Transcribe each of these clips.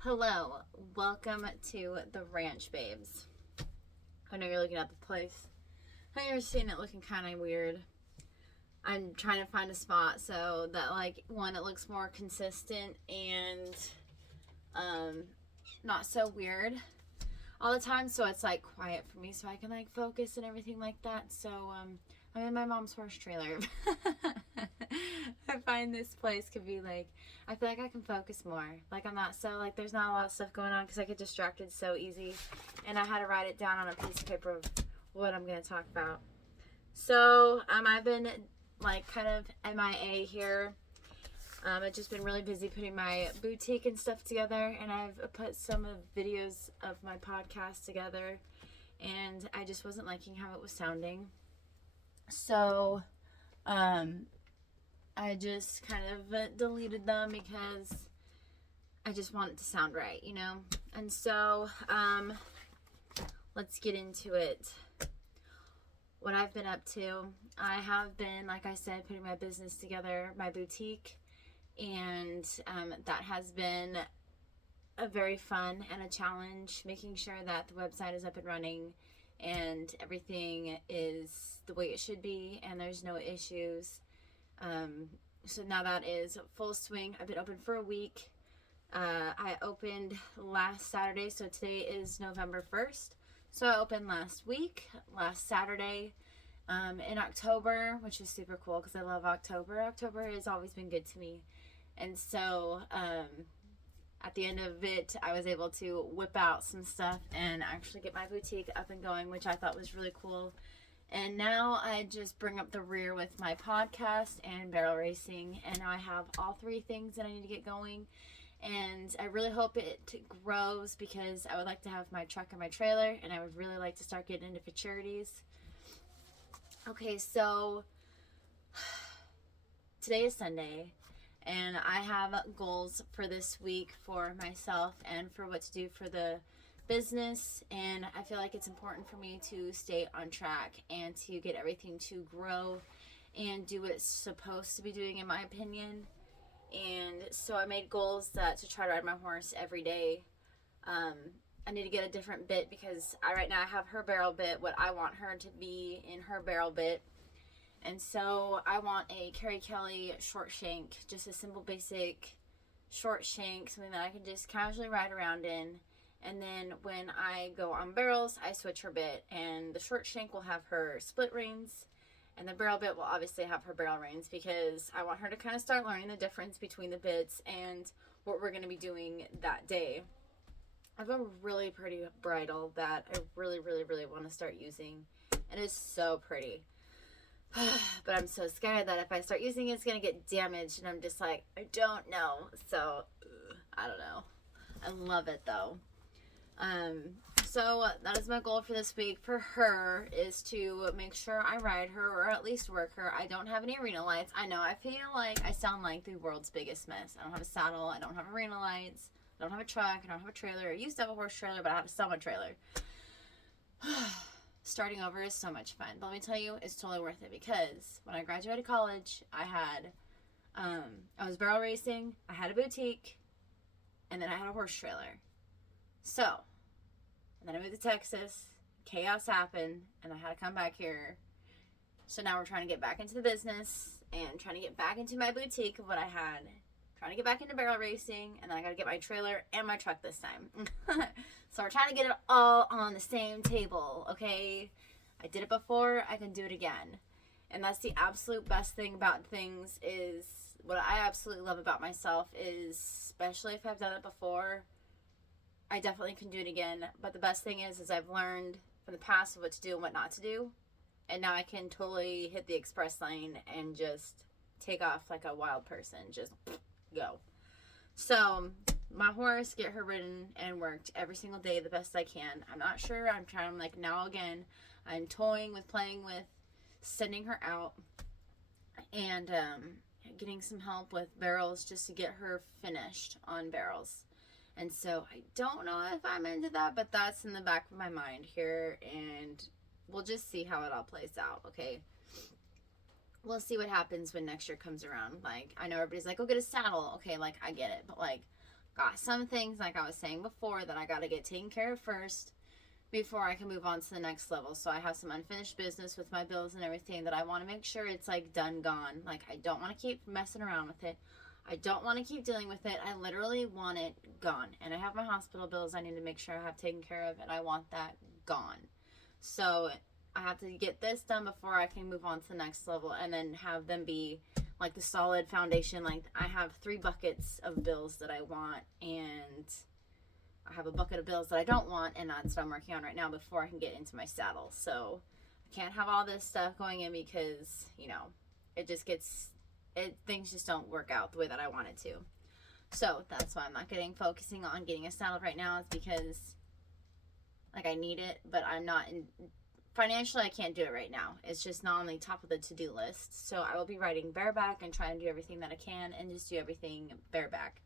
Hello, welcome to the Ranch Babes. I know you're looking at the place. I know you're seeing it looking kind of weird. I'm trying to find a spot so that, one, it looks more consistent and not so weird all the time. So it's quiet for me, so I can focus and everything like that. So I'm in my mom's horse trailer. I find this place could be I feel like I can focus more. I'm not so there's not a lot of stuff going on because I get distracted so easy. And I had to write it down on a piece of paper of what I'm going to talk about. So I've been kind of MIA here. I've just been really busy putting my boutique and stuff together, and I've put some of videos of my podcast together, and I just wasn't liking how it was sounding. So I just kind of deleted them because I just want it to sound right, you know? And so let's get into it. What I've been up to, I have been, like I said, putting my business together, my boutique, and that has been a very fun and a challenge, making sure that the website is up and running and everything is the way it should be and there's no issues. So now that is full swing. I've been open for a week. I opened last Saturday, so today is November 1st. So I opened last Saturday, in October, which is super cool because I love October. October has always been good to me. And so at the end of it, I was able to whip out some stuff and actually get my boutique up and going, which I thought was really cool. And now I just bring up the rear with my podcast and barrel racing. And now I have all three things that I need to get going. And I really hope it grows because I would like to have my truck and my trailer, and I would really like to start getting into futurities. Okay, so today is Sunday, and I have goals for this week for myself and for what to do for the business, and I feel like it's important for me to stay on track and to get everything to grow and do what it's supposed to be doing, in my opinion. And so I made goals to try to ride my horse every day. I need to get a different bit because right now I have her barrel bit, what I want her to be in her barrel bit. And so I want a Carrie Kelly short shank, just a simple basic short shank, something that I can just casually ride around in. And then when I go on barrels, I switch her bit, and the short shank will have her split reins, and the barrel bit will obviously have her barrel reins because I want her to kind of start learning the difference between the bits and what we're going to be doing that day. I have a really pretty bridle that I really, really, really want to start using. It is so pretty. But I'm so scared that if I start using it, it's going to get damaged, and I'm just I don't know. So, I don't know. I love it though. So that is my goal for this week for her, is to make sure I ride her or at least work her. I don't have any arena lights. I know I feel like I sound like the world's biggest mess. I don't have a saddle. I don't have arena lights. I don't have a truck. I don't have a trailer. I used to have a horse trailer, but I had to sell my trailer. Starting over is so much fun. But let me tell you, it's totally worth it because when I graduated college, I was barrel racing, I had a boutique, and then I had a horse trailer. So, and then I moved to Texas, chaos happened, and I had to come back here. So now we're trying to get back into the business and trying to get back into my boutique of what I had. Trying to get back into barrel racing, and then I got to get my trailer and my truck this time. So we're trying to get it all on the same table, okay? I did it before, I can do it again. And that's the absolute best thing about things, is what I absolutely love about myself is, especially if I've done it before, I definitely can do it again. But the best thing is I've learned from the past what to do and what not to do. And now I can totally hit the express lane and just take off like a wild person. Just go. So my horse, get her ridden and worked every single day the best I can. I'm not sure. I'm trying, now again, I'm toying with, playing with, sending her out and getting some help with barrels just to get her finished on barrels. And so I don't know if I'm into that, but that's in the back of my mind here, and we'll just see how it all plays out, okay? We'll see what happens when next year comes around. I know everybody's like, go get a saddle. Okay, I get it, but got some things, like I was saying before, that I got to get taken care of first before I can move on to the next level. So I have some unfinished business with my bills and everything that I want to make sure it's like done, gone. Like, I don't want to keep messing around with it. I don't want to keep dealing with it. I literally want it gone. And I have my hospital bills I need to make sure I have taken care of, and I want that gone. So I have to get this done before I can move on to the next level, and then have them be like the solid foundation. Like, I have 3 buckets of bills that I want, and I have a bucket of bills that I don't want, and that's what I'm working on right now before I can get into my saddle. So I can't have all this stuff going in because, you know, it just gets, things just don't work out the way that I want it to. So that's why I'm not focusing on getting a saddle right now, is because, like, I need it, but I'm not financially, I can't do it right now. It's just not on the top of the to-do list. So I will be riding bareback and trying to do everything that I can, and just do everything bareback.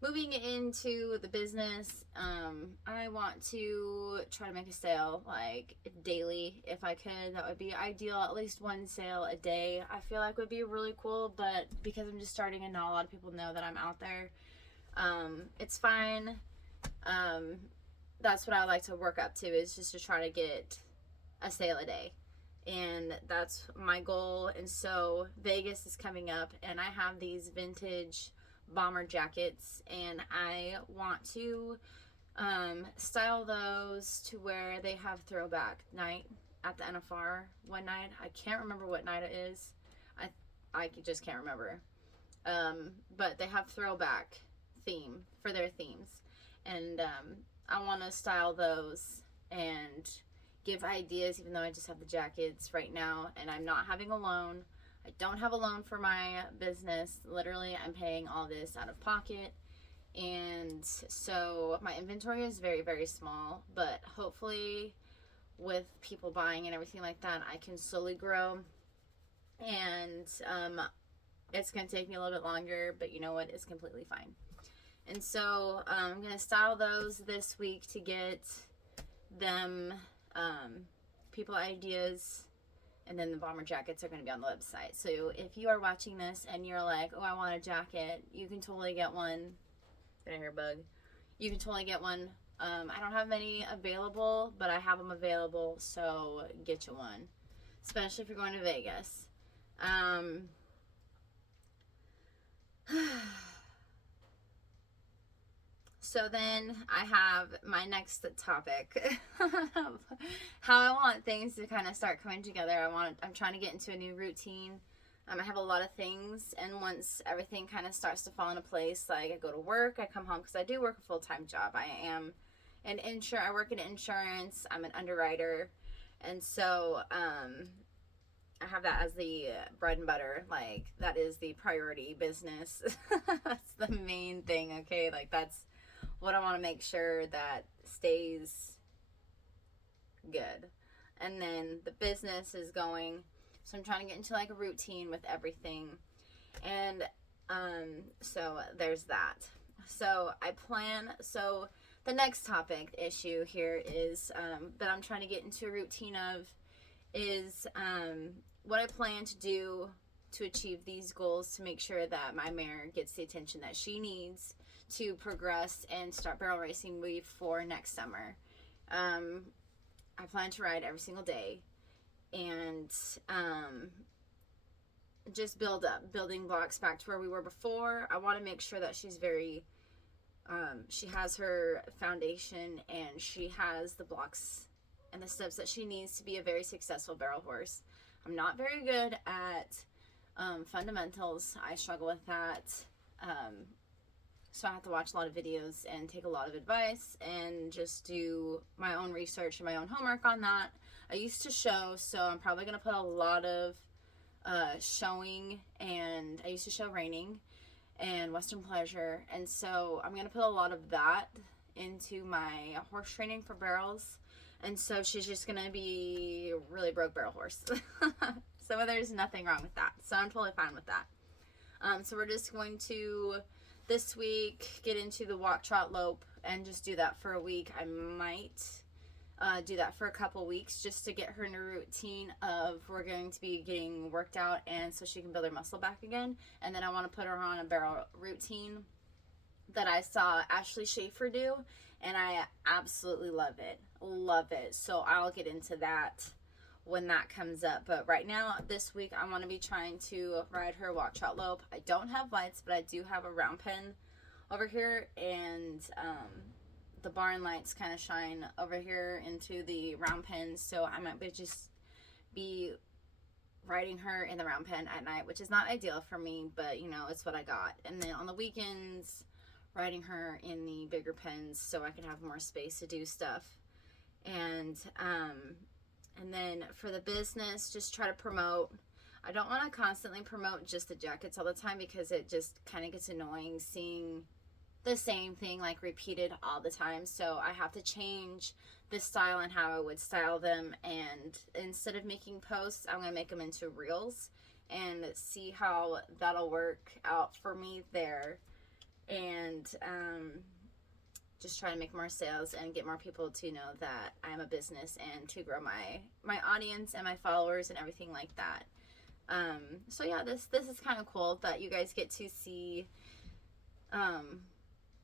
Moving into the business, I want to try to make a sale, like, daily if I could. That would be ideal. At least 1 sale a day I feel like would be really cool, but because I'm just starting and not a lot of people know that I'm out there, it's fine. That's what I would like to work up to, is just to try to get a sale a day. And that's my goal. And so Vegas is coming up, and I have these vintage bomber jackets, and I want to style those to where they have throwback night at the NFR one night. I can't remember what night it is. I just can't remember. But they have throwback theme for their themes, and I want to style those and give ideas, even though I just have the jackets right now, and I'm not having a loan. I don't have a loan for my business. Literally, I'm paying all this out of pocket. And so my inventory is very, very small, but hopefully with people buying and everything like that, I can slowly grow. And it's going to take me a little bit longer, but you know what? It's completely fine. And so I'm going to style those this week to get them people ideas. And then the bomber jackets are going to be on the website. So if you are watching this and you're like, oh, I want a jacket, you can totally get one. Been a hair bug. You can totally get one. I don't have many available, but I have them available. So get you one, especially if you're going to Vegas. So then I have my next topic, how I want things to kind of start coming together. I'm trying to get into a new routine. I have a lot of things, and once everything kind of starts to fall into place, like I go to work, I come home, because I do work a full-time job. I work in insurance. I'm an underwriter, and so I have that as the bread and butter. Like, that is the priority business. That's the main thing, okay? Like, that's what I want to make sure that stays good. And then the business is going, so I'm trying to get into like a routine with everything. And so there's that. So the next topic issue here is that I'm trying to get into a routine of is what I plan to do to achieve these goals, to make sure that my mare gets the attention that she needs to progress and start barrel racing for next summer. I plan to ride every single day, and just building blocks back to where we were before. I want to make sure that she's very, she has her foundation, and she has the blocks and the steps that she needs to be a very successful barrel horse. I'm not very good at fundamentals. I struggle with that. So I have to watch a lot of videos and take a lot of advice and just do my own research and my own homework on that. I used to show, so I'm probably going to put a lot of showing, and I used to show reining and Western Pleasure, and so I'm going to put a lot of that into my horse training for barrels. And so she's just going to be a really broke barrel horse. So there's nothing wrong with that. So I'm totally fine with that. So we're just going to, this week, get into the walk, trot, lope, and just do that for a week. I might do that for a couple weeks just to get her in a routine of we're going to be getting worked out, and so she can build her muscle back again. And then I want to put her on a barrel routine that I saw Ashley Schaefer do, and I absolutely love it. Love it. So I'll get into that when that comes up. But right now, this week, I'm going to be trying to ride her walk trot lope. I don't have lights, but I do have a round pen over here, and the barn lights kind of shine over here into the round pen, so I might just be riding her in the round pen at night, which is not ideal for me, but you know, it's what I got. And then on the weekends, riding her in the bigger pens so I can have more space to do stuff. And then for the business, just try to promote. I don't want to constantly promote just the jackets all the time, because it just kind of gets annoying seeing the same thing like repeated all the time. So I have to change the style and how I would style them, and instead of making posts, I'm going to make them into reels and see how that'll work out for me there. And just try to make more sales and get more people to know that I'm a business, and to grow my audience and my followers and everything like that. So yeah, this is kind of cool that you guys get to see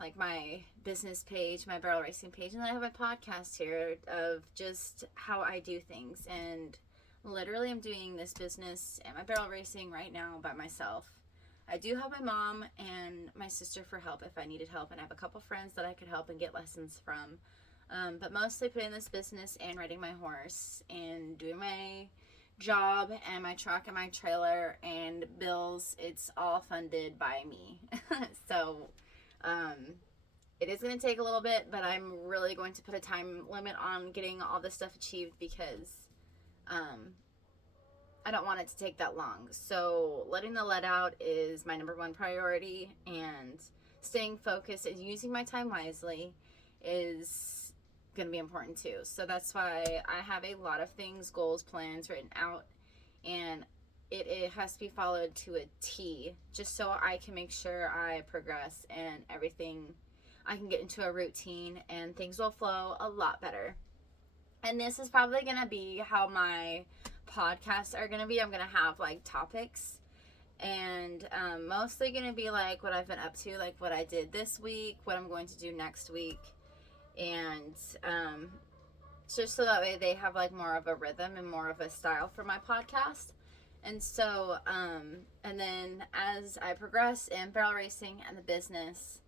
like my business page, my barrel racing page, and then I have a podcast here of just how I do things. And literally I'm doing this business and my barrel racing right now by myself. I do have my mom and my sister for help if I needed help, and I have a couple friends that I could help and get lessons from. But mostly putting this business and riding my horse and doing my job and my truck and my trailer and bills, it's all funded by me. So it is going to take a little bit, but I'm really going to put a time limit on getting all this stuff achieved, because I don't want it to take that long. So letting the lead out is my number one priority, and staying focused and using my time wisely is going to be important too. So that's why I have a lot of things, goals, plans written out, and it has to be followed to a T, just so I can make sure I progress and everything. I can get into a routine and things will flow a lot better. And this is probably going to be how my podcasts are going to be. I'm going to have like topics, and mostly going to be like what I've been up to, like what I did this week, what I'm going to do next week, and just so that way they have like more of a rhythm and more of a style for my podcast. And so, and then as I progress in barrel racing and the business,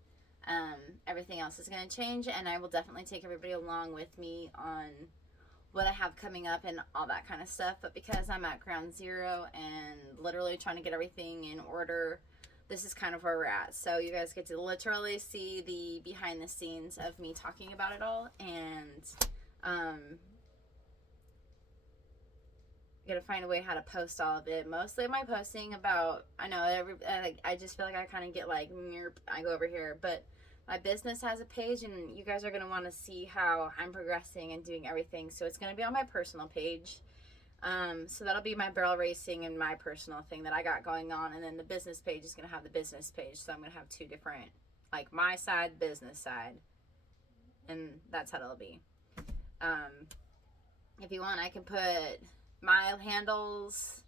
everything else is going to change, and I will definitely take everybody along with me on what I have coming up and all that kind of stuff. But because I'm at ground zero and literally trying to get everything in order, this is kind of where we're at. So you guys get to literally see the behind the scenes of me talking about it all, and gotta find a way how to post all of it. Mostly my posting about, I know I just feel like I kind of get like, I go over here, but my business has a page, and you guys are going to want to see how I'm progressing and doing everything. So it's going to be on my personal page. So that'll be my barrel racing and my personal thing that I got going on. And then the business page is going to have the business page. So I'm going to have two different, like my side, business side. And that's how it'll be. If you want, I can put my handles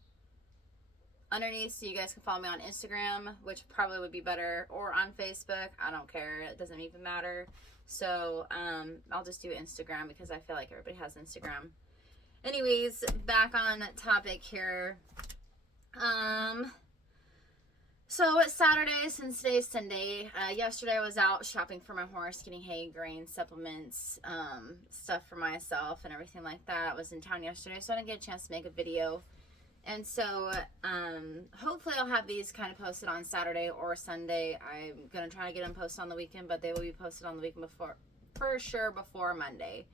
underneath so you guys can follow me on Instagram, which probably would be better, or on Facebook. I don't care, it doesn't even matter. So I'll just do Instagram because I feel like everybody has Instagram. Anyways, back on topic here. So it's Saturday, since today's Sunday. Yesterday I was out shopping for my horse, getting hay, grain, supplements, stuff for myself and everything like that. I was in town yesterday, so I didn't get a chance to make a video. And so hopefully I'll have these kind of posted on Saturday or Sunday. I'm going to try to get them posted on the weekend, but they will be posted on the weekend before, for sure, before Monday.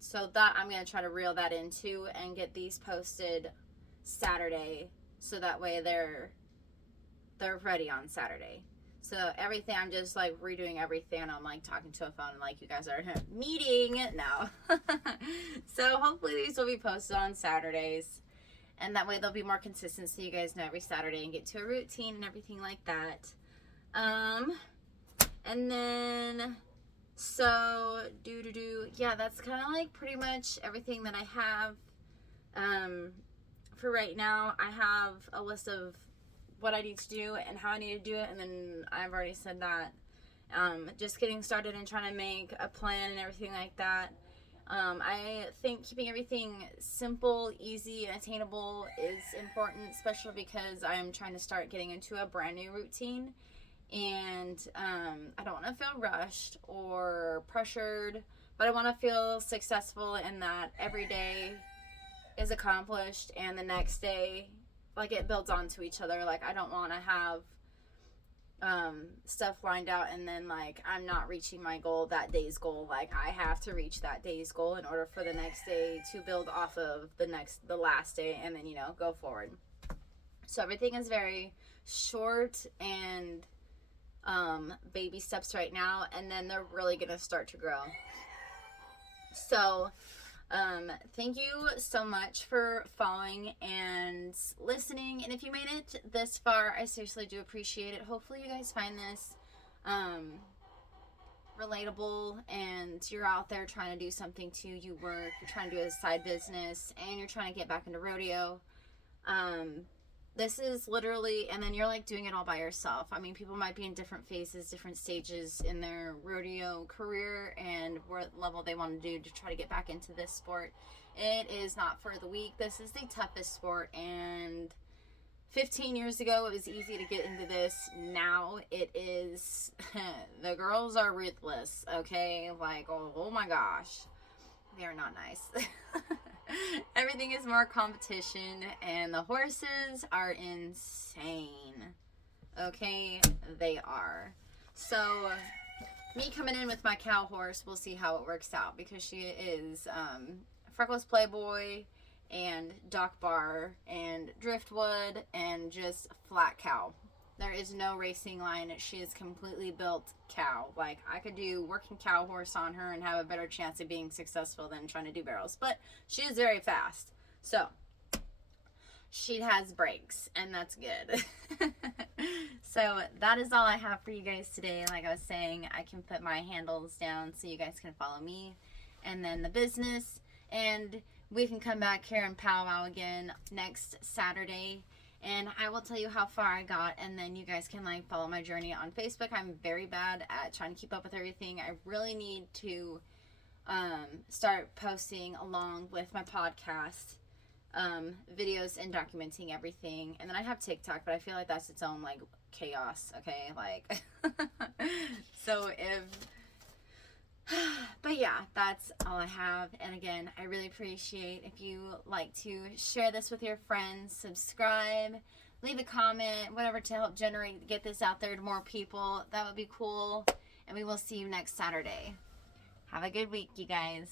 So that I'm going to try to reel that into and get these posted Saturday, so that way they're ready on Saturday. So everything, I'm just like redoing everything, and I'm like talking to a phone like you guys are in a meeting now. So hopefully these will be posted on Saturdays, and that way they'll be more consistent, so you guys know every Saturday and get to a routine and everything like that. And then so yeah, that's kind of like pretty much everything that I have for right now. I have a list of what I need to do and how I need to do it, and then I've already said that Just getting started and trying to make a plan and everything like that. I think keeping everything simple, easy, and attainable is important, especially because I'm trying to start getting into a brand new routine. And I don't want to feel rushed or pressured, but I want to feel successful in that every day is accomplished and the next day, like, it builds onto each other. Like, I don't want to have stuff lined out and then, like, I'm not reaching my goal, that day's goal. Like, I have to reach that day's goal in order for the next day to build off of the last day, and then, go forward. So everything is very short and baby steps right now, and then they're really gonna start to grow. So thank you so much for following and listening. And if you made it this far, I seriously do appreciate it. Hopefully you guys find this relatable, and you're out there trying to do something too. You work, you're trying to do a side business, and you're trying to get back into rodeo. This is literally, and then you're like doing it all by yourself. I mean, people might be in different phases, different stages in their rodeo career and what level they want to do to try to get back into this sport. It is not for the weak. This is the toughest sport, and 15 years ago it was easy to get into this. Now it is, the girls are ruthless, okay? Like, oh my gosh. They are not nice. Everything is more competition, and the horses are insane. Okay, they are. So, me coming in with my cow horse, we'll see how it works out, because she is Freckles Playboy and Doc Bar and Driftwood and just flat cow. There is no racing line. She is completely built cow. Like, I could do working cow horse on her and have a better chance of being successful than trying to do barrels. But she is very fast. So, she has brakes, and that's good. So, that is all I have for you guys today. Like I was saying, I can put my handles down so you guys can follow me. And then the business. And we can come back here and powwow again next Saturday. And I will tell you how far I got, and then you guys can, like, follow my journey on Facebook. I'm very bad at trying to keep up with everything. I really need to start posting along with my podcast videos and documenting everything. And then I have TikTok, but I feel like that's its own, like, chaos, okay? Like, so but yeah, that's all I have. And again, I really appreciate if you like to share this with your friends, subscribe, leave a comment, whatever, to help get this out there to more people. That would be cool. And we will see you next Saturday. Have a good week, you guys.